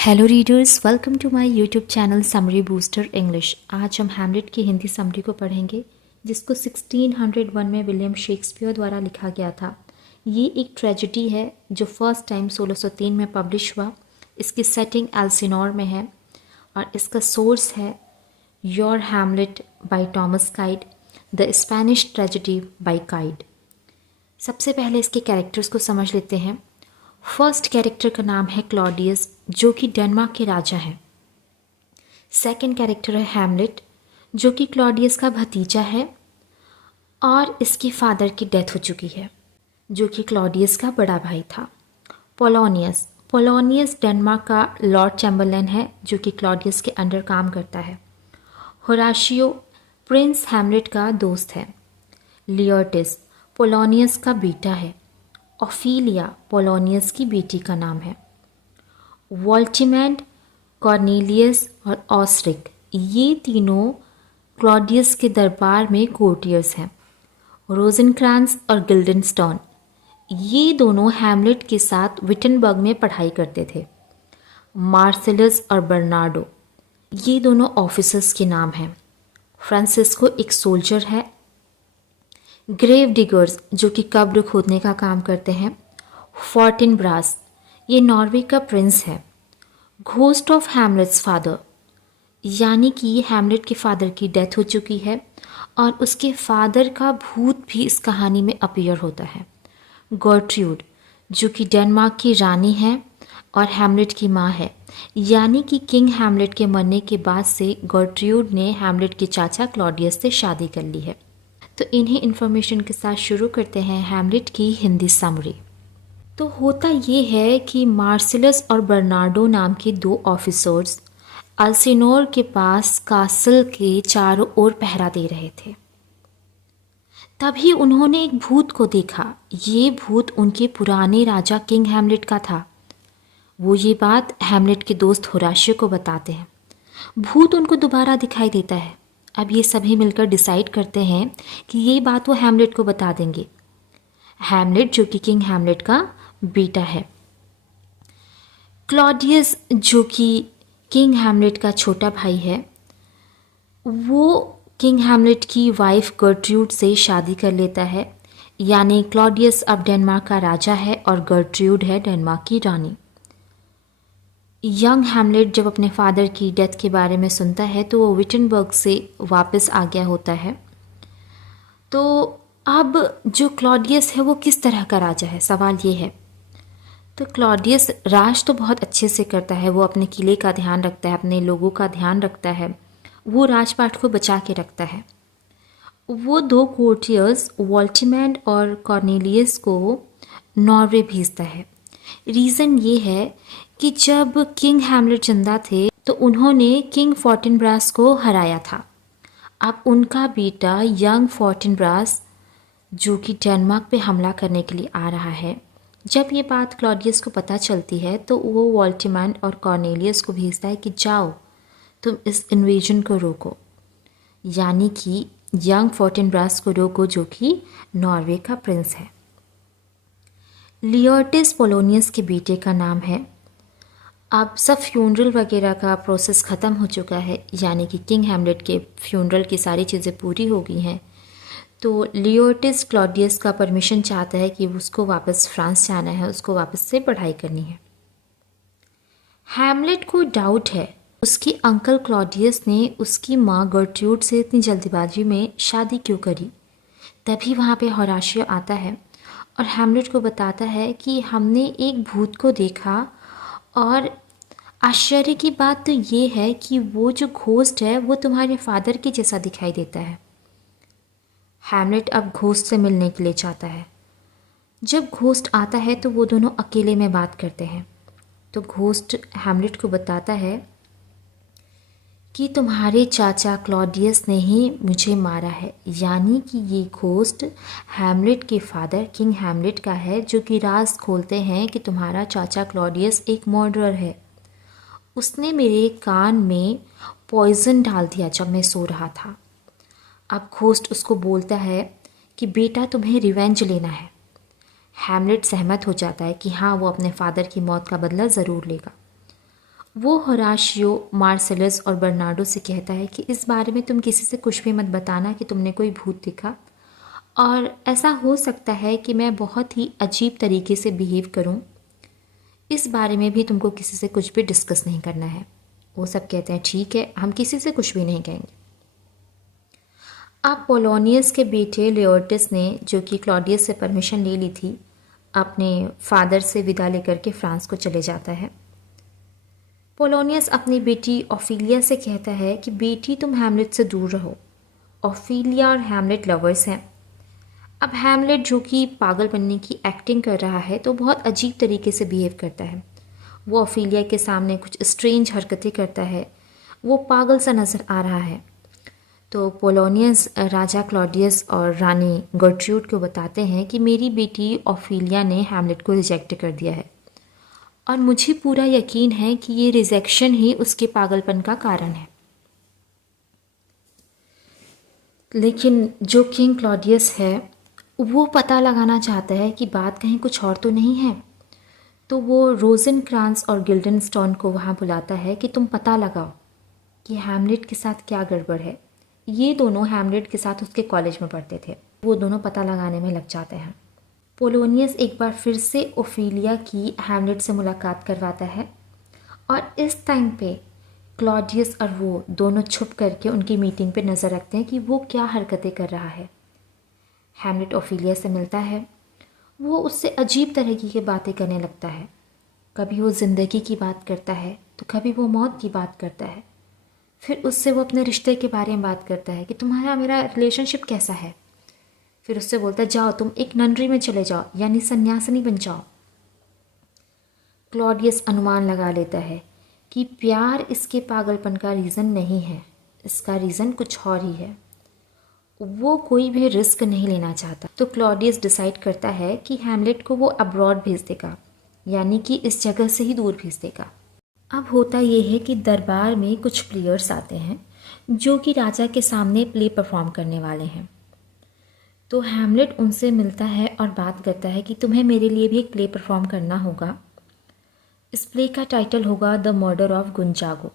Hello readers, welcome to my YouTube channel summary booster English. आज हम Hamlet की Hindi summary को पढ़ेंगे, जिसको 1601 में विलियम शेक्सपियर द्वारा लिखा गया था। ये एक ट्रेजेडी है जो फर्स्ट टाइम 1603 में पब्लिश हुआ। इसकी सेटिंग एल्सिनोर में है और इसका सोर्स है Ur Hamlet by Thomas Kyd, the Spanish Tragedy by Kyd. सबसे पहले इसके कैरेक्टर्स को समझ लेते हैं। फर्स्ट कैरेक्टर का नाम है क्लॉडियस, जो कि डेनमार्क के राजा हैं। सेकंड कैरेक्टर है हैमलेट, जो कि क्लॉडियस का भतीजा है और इसके फादर की डेथ हो चुकी है, जो कि क्लॉडियस का बड़ा भाई था। पोलोनियस पोलोनियस डेनमार्क का लॉर्ड चैम्बरलेन है, जो कि क्लॉडियस के अंडर काम करता है। होराशियो प्रिंस हैमलेट का दोस्त है। लियोटिस पोलोनियस का बेटा है। ओफीलिया पोलोनियस की बेटी का नाम है। वोल्टिमेंट, कॉर्नेलियस और ऑस्रिक, ये तीनों क्लॉडियस के दरबार में कोर्टियर्स हैं। रोजेनक्रांस और गिल्डनस्टोन, ये दोनों हैमलेट के साथ विटनबर्ग में पढ़ाई करते थे। मार्सेलस और बर्नार्डो, ये दोनों ऑफिसर्स के नाम हैं। फ्रांसिस्को एक सोल्जर है। ग्रेव डिगर्स, जो कि कब्र खोदने का काम करते हैं। फॉर्टिनब्रास, ये नॉर्वे का प्रिंस है। घोस्ट ऑफ हैमलेट्स फादर, यानी कि हैमलेट के फादर की डेथ हो चुकी है और उसके फादर का भूत भी इस कहानी में अपीयर होता है। गर्ट्रूड, जो कि डेनमार्क की रानी है और हैमलेट की माँ है, यानी कि किंग हैमलेट के मरने के बाद से गर्ट्रूड ने हैमलेट के चाचा क्लॉडियस से शादी कर ली है। तो इन्हीं इन्फॉर्मेशन के साथ शुरू करते हैं हैमलेट की हिंदी समरी। तो होता ये है कि मार्सिलस और बर्नार्डो नाम के दो ऑफिसर्स अल्सिनोर के पास कासल के चारों ओर पहरा दे रहे थे। तभी उन्होंने एक भूत को देखा। ये भूत उनके पुराने राजा किंग हैमलेट का था। वो ये बात हैमलेट के दोस्त होराशियो को बताते हैं। भूत उनको दोबारा दिखाई देता है। अब ये सभी मिलकर डिसाइड करते हैं कि ये बात वो हैमलेट को बता देंगे। हैमलेट, जो कि किंग हैमलेट का बेटा है। क्लॉडियस, जो कि किंग हैमलेट का छोटा भाई है, वो किंग हैमलेट की वाइफ गर्ट्रूड से शादी कर लेता है। यानी क्लॉडियस अब डेनमार्क का राजा है और गर्ट्रूड है डेनमार्क की रानी। यंग हैमलेट जब अपने फादर की डेथ के बारे में सुनता है तो वो विटनबर्ग से वापस आ गया होता है। तो अब जो क्लॉडियस है वो किस तरह का राजा है, सवाल ये है। तो क्लॉडियस राज तो बहुत अच्छे से करता है। वो अपने किले का ध्यान रखता है, अपने लोगों का ध्यान रखता है, वो राजपाट को बचा के रखता है। वो दो कोर्टियर्स वोल्टिमेंट और कॉर्नेलियस को नॉर्वे भेजता है। रीज़न ये है कि जब किंग हैमलेट जिंदा थे तो उन्होंने किंग फॉर्टिनब्रास को हराया था। अब उनका बेटा यंग फॉर्टिनब्रास, जो कि डेनमार्क पे हमला करने के लिए आ रहा है, जब ये बात क्लॉडियस को पता चलती है तो वो वोल्टिमेंट और कॉर्नेलियस को भेजता है कि जाओ तुम इस इन्वेजन को रोको, यानी कि यंग फॉर्टिनब्रास को रोको, जो कि नॉर्वे का प्रिंस है। लियोटिस पोलोनियस के बेटे का नाम है। अब सब फ्यूनरल वगैरह का प्रोसेस ख़त्म हो चुका है, यानी कि किंग हैमलेट के फ्यूनरल की सारी चीज़ें पूरी हो गई हैं। तो लियोटिस क्लॉडियस का परमिशन चाहता है कि उसको वापस फ्रांस जाना है, उसको वापस से पढ़ाई करनी है। हैमलेट को डाउट है उसकी अंकल क्लॉडियस ने उसकी माँ गर्ट्रूड से इतनी जल्दबाजी में शादी क्यों करी। तभी वहाँ पे होराशियो आता है और हैमलेट को बताता है कि हमने एक भूत को देखा और आश्चर्य की बात तो ये है कि वो जो घोस्ट है वो तुम्हारे फादर के जैसा दिखाई देता है। हैमलेट अब घोस्ट से मिलने के लिए चाहता है। जब घोस्ट आता है तो वो दोनों अकेले में बात करते हैं। तो घोस्ट हैमलेट को बताता है कि तुम्हारे चाचा क्लॉडियस ने ही मुझे मारा है, यानी कि ये घोस्ट हैमलेट के फादर किंग हैमलेट का है, जो कि राज खोलते हैं कि तुम्हारा चाचा क्लॉडियस एक मर्डरर है। उसने मेरे कान में पॉइजन डाल दिया जब मैं सो रहा था। अब घोस्ट उसको बोलता है कि बेटा तुम्हें रिवेंज लेना है। हैमलेट सहमत हो जाता है कि हाँ, वो अपने फादर की मौत का बदला ज़रूर लेगा। वो होराशियो मार्सेलस और बर्नार्डो से कहता है कि इस बारे में तुम किसी से कुछ भी मत बताना कि तुमने कोई भूत देखा, और ऐसा हो सकता है कि मैं बहुत ही अजीब तरीके से बिहेव करूं। इस बारे में भी तुमको किसी से कुछ भी डिस्कस नहीं करना है। वो सब कहते हैं ठीक है, हम किसी से कुछ भी नहीं कहेंगे। अब पोलोनियस के बेटे लेओटिस ने, जो कि क्लॉडियस से परमिशन ले ली थी, अपने फादर से विदा लेकर के फ्रांस को चले जाता है। पोलोनियस अपनी बेटी ऑफिलिया से कहता है कि बेटी तुम हैमलेट से दूर रहो। ऑफिलिया और हैमलेट लवर्स हैं। अब हैमलेट, जो कि पागल बनने की एक्टिंग कर रहा है, तो बहुत अजीब तरीके से बिहेव करता है। वो ऑफिलिया के सामने कुछ स्ट्रेंज हरकतें करता है। वो पागल सा नज़र आ रहा है। तो पोलोनियस राजा क्लॉडियस और रानी गर्ट्रूड को बताते हैं कि मेरी बेटी ऑफिलिया ने हैमलेट को रिजेक्ट कर दिया है, और मुझे पूरा यकीन है कि ये रिजेक्शन ही उसके पागलपन का कारण है। लेकिन जो किंग क्लॉडियस है, वो पता लगाना चाहता है कि बात कहीं कुछ और तो नहीं है। तो वो रोज़ेनक्रांस और गिल्डनस्टॉन को वहाँ बुलाता है कि तुम पता लगाओ कि हैमलेट के साथ क्या गड़बड़ है। ये दोनों हैमलेट के साथ उसके कॉलेज में पढ़ते थे। वो दोनों पता लगाने में लग जाते हैं। पोलोनियस एक बार फिर से ओफिलिया की हैमलेट से मुलाकात करवाता है, और इस टाइम पे क्लॉडियस और वो दोनों छुप करके उनकी मीटिंग पे नज़र रखते हैं कि वो क्या हरकतें कर रहा है। हैमलेट ओफिलिया से मिलता है। वो उससे अजीब तरह की बातें करने लगता है। कभी वो ज़िंदगी की बात करता है, तो कभी वो मौत की बात करता है। फिर उससे वो अपने रिश्ते के बारे में बात करता है कि तुम्हारा मेरा रिलेशनशिप कैसा है। फिर उससे बोलता है जाओ तुम एक ननरी में चले जाओ, यानी सन्यासिनी बन जाओ। क्लॉडियस अनुमान लगा लेता है कि प्यार इसके पागलपन का रीज़न नहीं है, इसका रीज़न कुछ और ही है। वो कोई भी रिस्क नहीं लेना चाहता। तो क्लॉडियस डिसाइड करता है कि हैमलेट को वो अब्रॉड भेज देगा, यानी कि इस जगह से ही दूर भेज देगा। अब होता ये है कि दरबार में कुछ प्लेयर्स आते हैं जो कि राजा के सामने प्ले परफॉर्म करने वाले हैं। तो हैमलेट उनसे मिलता है और बात करता है कि तुम्हें मेरे लिए भी एक प्ले परफॉर्म करना होगा। इस प्ले का टाइटल होगा द मर्डर ऑफ गुंजागो,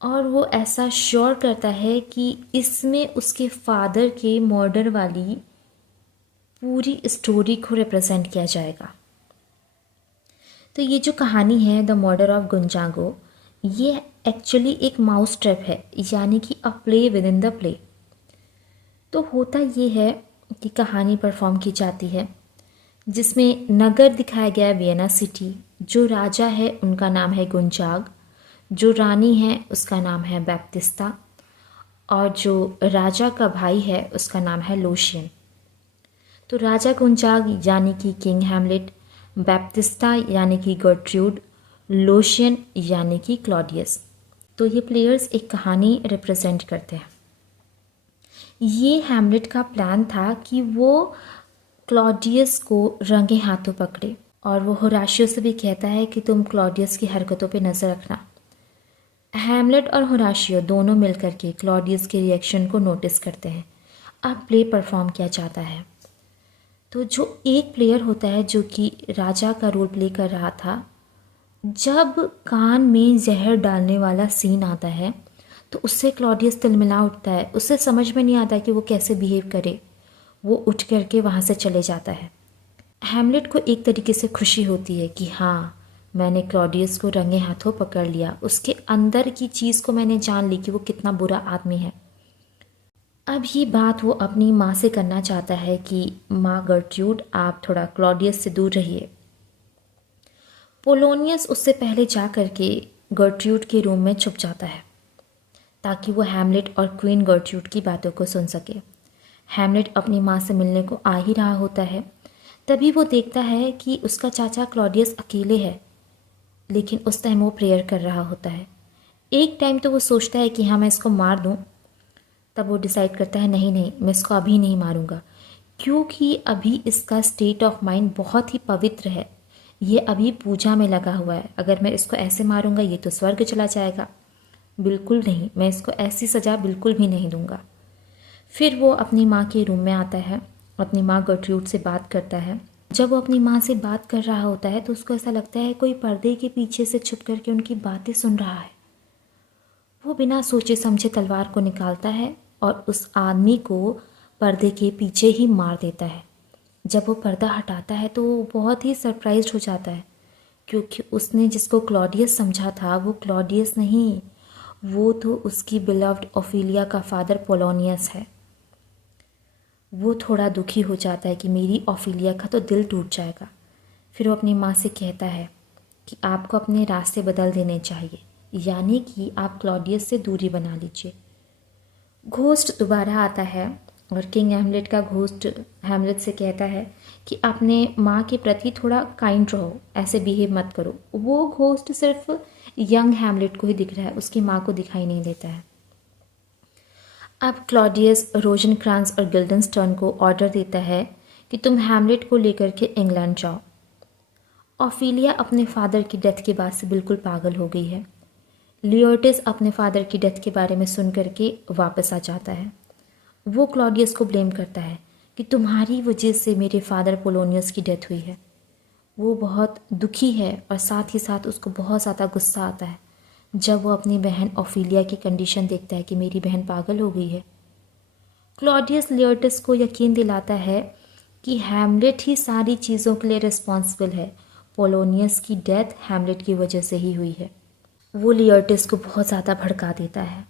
और वो ऐसा श्योर करता है कि इसमें उसके फादर के मर्डर वाली पूरी स्टोरी को रिप्रेजेंट किया जाएगा। तो ये जो कहानी है द मर्डर ऑफ गुंजागो, ये एक्चुअली एक माउस ट्रैप है, यानी कि अ play with in the play. तो होता ये है कि कहानी परफॉर्म की जाती है, जिसमें नगर दिखाया गया है वियना सिटी। जो राजा है उनका नाम है गुंजाग, जो रानी है उसका नाम है बैप्टिस्ता, और जो राजा का भाई है उसका नाम है लोशियन। तो राजा गुंजाग यानी कि किंग हैमलेट, बैप्टिस्ता यानी कि गर्ट्रूड, लोशियन यानी कि क्लॉडियस। तो ये प्लेयर्स एक कहानी रिप्रेजेंट करते हैं। ये हैमलेट का प्लान था कि वो क्लॉडियस को रंगे हाथों पकड़े, और वो होराशियो से भी कहता है कि तुम क्लॉडियस की हरकतों पे नज़र रखना। हैमलेट और होराशियो दोनों मिलकर के क्लॉडियस के रिएक्शन को नोटिस करते हैं। अब प्ले परफॉर्म किया जाता है। तो जो एक प्लेयर होता है जो कि राजा का रोल प्ले कर रहा था, जब कान में जहर डालने वाला सीन आता है तो उससे क्लॉडियस तिलमिला उठता है। उससे समझ में नहीं आता कि वो कैसे बिहेव करे। वो उठ करके वहाँ से चले जाता है। हैमलेट को एक तरीके से खुशी होती है कि हाँ, मैंने क्लॉडियस को रंगे हाथों पकड़ लिया, उसके अंदर की चीज़ को मैंने जान ली कि वो कितना बुरा आदमी है। अब ये बात वो अपनी माँ से करना चाहता है कि माँ गर्ट्रूड, आप थोड़ा क्लॉडियस से दूर रहिए। पोलोनियस उससे पहले जा करके गर्ट्रूड के रूम में छुप जाता है ताकि वो हैमलेट और क्वीन गर्ट्रूड की बातों को सुन सके। हैमलेट अपनी माँ से मिलने को आ ही रहा होता है, तभी वो देखता है कि उसका चाचा क्लॉडियस अकेले है, लेकिन उस टाइम वो प्रेयर कर रहा होता है। एक टाइम तो वो सोचता है कि हाँ मैं इसको मार दूँ, तब वो डिसाइड करता है नहीं नहीं, मैं इसको अभी नहीं मारूंगा, क्योंकि अभी इसका स्टेट ऑफ माइंड बहुत ही पवित्र है। ये अभी पूजा में लगा हुआ है। अगर मैं इसको ऐसे मारूंगा ये तो स्वर्ग चला जाएगा। बिल्कुल नहीं, मैं इसको ऐसी सज़ा बिल्कुल भी नहीं दूंगा। फिर वो अपनी माँ के रूम में आता है, अपनी माँ गर्ट्रूड से बात करता है जब वो अपनी माँ से बात कर रहा होता है तो उसको ऐसा लगता है कोई पर्दे के पीछे से छुप करके उनकी बातें सुन रहा है। वो बिना सोचे समझे तलवार को निकालता है और उस आदमी को पर्दे के पीछे ही मार देता है। जब वो पर्दा हटाता है तो वो बहुत ही सरप्राइज्ड हो जाता है, क्योंकि उसने जिसको क्लॉडियस समझा था वो क्लॉडियस नहीं, वो तो उसकी बिलव्ड ओफिलिया का फादर पोलोनियस है। वो थोड़ा दुखी हो जाता है कि मेरी ओफिलिया का तो दिल टूट जाएगा। फिर वो अपनी माँ से कहता है कि आपको अपने रास्ते बदल देने चाहिए, यानी कि आप क्लॉडियस से दूरी बना लीजिए। घोस्ट दोबारा आता है और किंग हैमलेट का घोस्ट हैमलेट से कहता है कि अपने माँ के प्रति थोड़ा काइंड रहो, ऐसे बिहेव मत करो। वो घोस्ट सिर्फ यंग हैमलेट को ही दिख रहा है, उसकी माँ को दिखाई नहीं देता है। अब क्लॉडियस रोजनक्रांस और गिल्डनस्टर्न को ऑर्डर देता है कि तुम हैमलेट को लेकर के इंग्लैंड जाओ। ओफिलिया अपने फादर की डेथ के बाद से बिल्कुल पागल हो गई है। लियोटिस अपने फादर की डेथ के बारे में सुन करके वापस आ जाता है। वो क्लॉडियस को ब्लेम करता है कि तुम्हारी वजह से मेरे फादर पोलोनियस की डेथ हुई है। वो बहुत दुखी है और साथ ही साथ उसको बहुत ज़्यादा गुस्सा आता है जब वो अपनी बहन ओफिलिया की कंडीशन देखता है कि मेरी बहन पागल हो गई है। क्लॉडियस लियोटिस को यकीन दिलाता है कि हैमलेट ही सारी चीज़ों के लिए रिस्पॉन्सिबल है, पोलोनियस की डेथ हैमलेट की वजह से ही हुई है। वो लियोटिस को बहुत ज़्यादा भड़का देता है।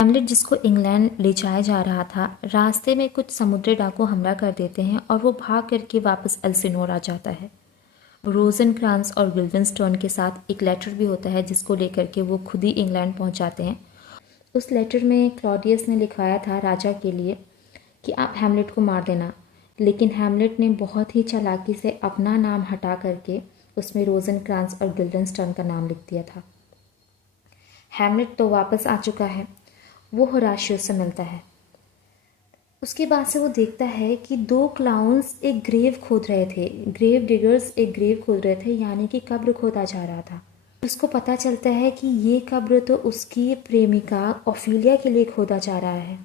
हैमलेट जिसको इंग्लैंड ले जाया जा रहा था, रास्ते में कुछ समुद्री डाकू हमला कर देते हैं और वो भाग करके वापस एल्सिनोर आ जाता है। रोजनक्रांस और गिल्डनस्टर्न के साथ एक लेटर भी होता है जिसको लेकर के वो खुद ही इंग्लैंड पहुंच जाते हैं। उस लेटर में क्लॉडियस ने लिखवाया था राजा के लिए कि आप हैमलेट को मार देना, लेकिन हैमलेट ने बहुत ही चालाकी से अपना नाम हटा करके उसमें रोजनक्रांस और गिल्डनस्टर्न का नाम लिख दिया था। हैमलेट तो वापस आ चुका है। वो होराशियो से मिलता है। उसके बाद से वो देखता है कि दो क्लाउन्स एक ग्रेव खोद रहे थे, ग्रेव डिगर्स एक ग्रेव खोद रहे थे, यानी कि कब्र खोदा जा रहा था। उसको पता चलता है कि ये कब्र तो उसकी प्रेमिका ओफिलिया के लिए खोदा जा रहा है।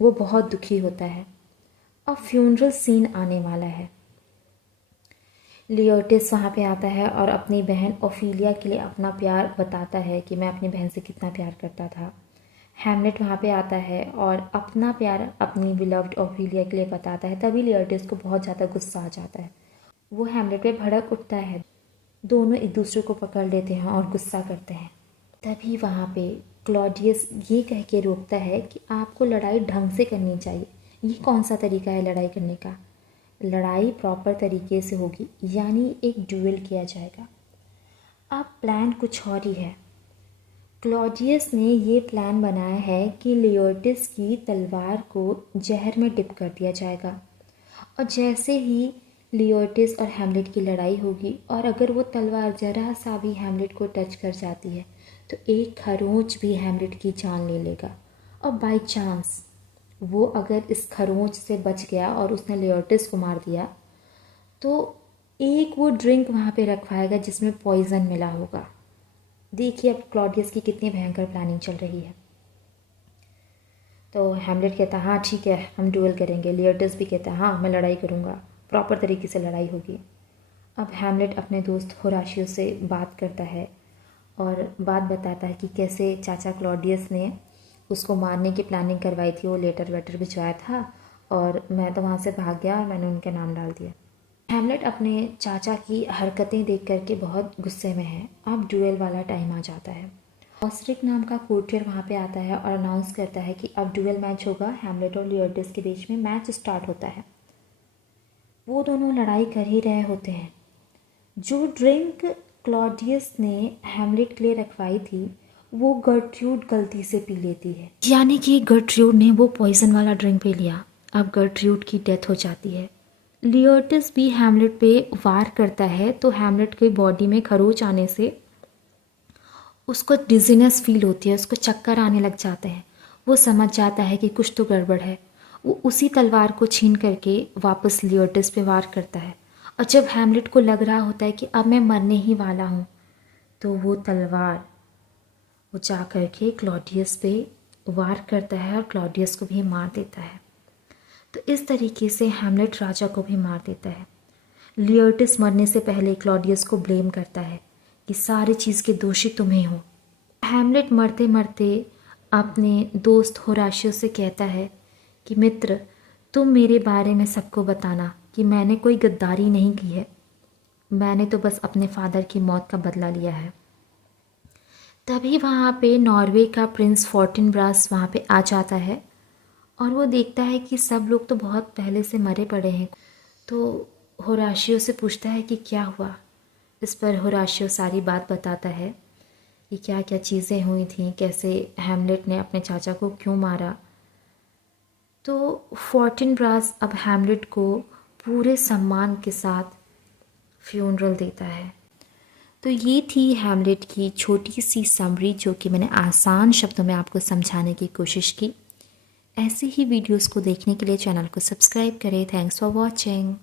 वो बहुत दुखी होता है। अब फ्यूनरल सीन आने वाला है। लियोटिस वहाँ पे आता है और अपनी बहन ओफिलिया के लिए अपना प्यार बताता है कि मैं अपनी बहन से कितना प्यार करता था। हैमलेट वहाँ पे आता है और अपना प्यार अपनी बिलव्ड ओफिलिया के लिए बताता है। तभी लियोटिस को बहुत ज़्यादा गुस्सा आ जाता है। वो हैमलेट पे भड़क उठता है। दोनों एक दूसरे को पकड़ लेते हैं और गुस्सा करते हैं। तभी वहाँ पे क्लॉडियस ये कह के रोकता है कि आपको लड़ाई ढंग से करनी चाहिए। ये कौन सा तरीका है लड़ाई करने का? लड़ाई प्रॉपर तरीके से होगी, यानी एक ड्यूएल किया जाएगा। अब प्लान कुछ और ही है। क्लॉडियस ने ये प्लान बनाया है कि लियोटिस की तलवार को जहर में डिप कर दिया जाएगा, और जैसे ही लियोटिस और हैमलेट की लड़ाई होगी और अगर वो तलवार जरा सा भी हैमलेट को टच कर जाती है तो एक खरोंच भी हैमलेट की जान ले लेगा। और बाय चांस वो अगर इस खरोंच से बच गया और उसने लियोटिस को मार दिया तो एक वो ड्रिंक वहाँ पे रखवाएगा जिसमें पॉइजन मिला होगा। देखिए अब क्लॉडियस की कितनी भयंकर प्लानिंग चल रही है। तो हैमलेट कहता है हाँ ठीक है हम ड्यूएल करेंगे। लियोटिस भी कहता है हाँ मैं लड़ाई करूँगा, प्रॉपर तरीके से लड़ाई होगी। अब हैमलेट अपने दोस्त होराशियो से बात करता है और बात बताता है कि कैसे चाचा क्लॉडियस ने उसको मारने की प्लानिंग करवाई थी, वो लेटर वेटर भिजवाया था और मैं तो वहाँ से भाग गया और मैंने उनका नाम डाल दिया। हैमलेट अपने चाचा की हरकतें देख करके बहुत गुस्से में है। अब ड्यूएल वाला टाइम आ जाता है। ऑस्ट्रिक नाम का कोर्टियर वहाँ पे आता है और अनाउंस करता है कि अब ड्यूएल मैच होगा। हैमलेट और लियोटिस के बीच में मैच स्टार्ट होता है। वो दोनों लड़ाई कर ही रहे होते हैं। जो ड्रिंक क्लॉडियस ने हैमलेट के लिए रखवाई थी वो गर्ट्रूड गलती से पी लेती है, यानी कि गर्ट्रूड ने वो पॉइजन वाला ड्रिंक पी लिया। अब गर्ट्रूड की डेथ हो जाती है। लियोटिस भी हैमलेट पे वार करता है तो हैमलेट की बॉडी में खरोच आने से उसको डिजीनेस फील होती है, उसको चक्कर आने लग जाते हैं। वो समझ जाता है कि कुछ तो गड़बड़ है। वो उसी तलवार को छीन करके वापस लियोटिस पे वार करता है। और जब हैमलेट को लग रहा होता है कि अब मैं मरने ही वाला हूँ तो वो तलवार वो जा करके क्लॉडियस पे वार करता है और क्लॉडियस को भी मार देता है। तो इस तरीके से हैमलेट राजा को भी मार देता है। लियर्टिस मरने से पहले क्लॉडियस को ब्लेम करता है कि सारी चीज़ के दोषी तुम्हें हो। हैमलेट मरते मरते अपने दोस्त होराशियो से कहता है कि मित्र, तुम मेरे बारे में सबको बताना कि मैंने कोई गद्दारी नहीं की है, मैंने तो बस अपने फादर की मौत का बदला लिया है। तभी वहाँ पे नॉर्वे का प्रिंस फोर्टिनब्रास वहाँ पे आ जाता है और वो देखता है कि सब लोग तो बहुत पहले से मरे पड़े हैं। तो होराशियो से पूछता है कि क्या हुआ। इस पर होराशियो सारी बात बताता है कि क्या क्या चीज़ें हुई थी, कैसे हैमलेट ने अपने चाचा को क्यों मारा। तो फोर्टिनब्रास अब हैमलेट को पूरे सम्मान के साथ फ्यूनरल देता है। तो ये थी हैमलेट की छोटी सी समरी जो कि मैंने आसान शब्दों में आपको समझाने की कोशिश की। ऐसी ही वीडियोस को देखने के लिए चैनल को सब्सक्राइब करें। Thanks for watching.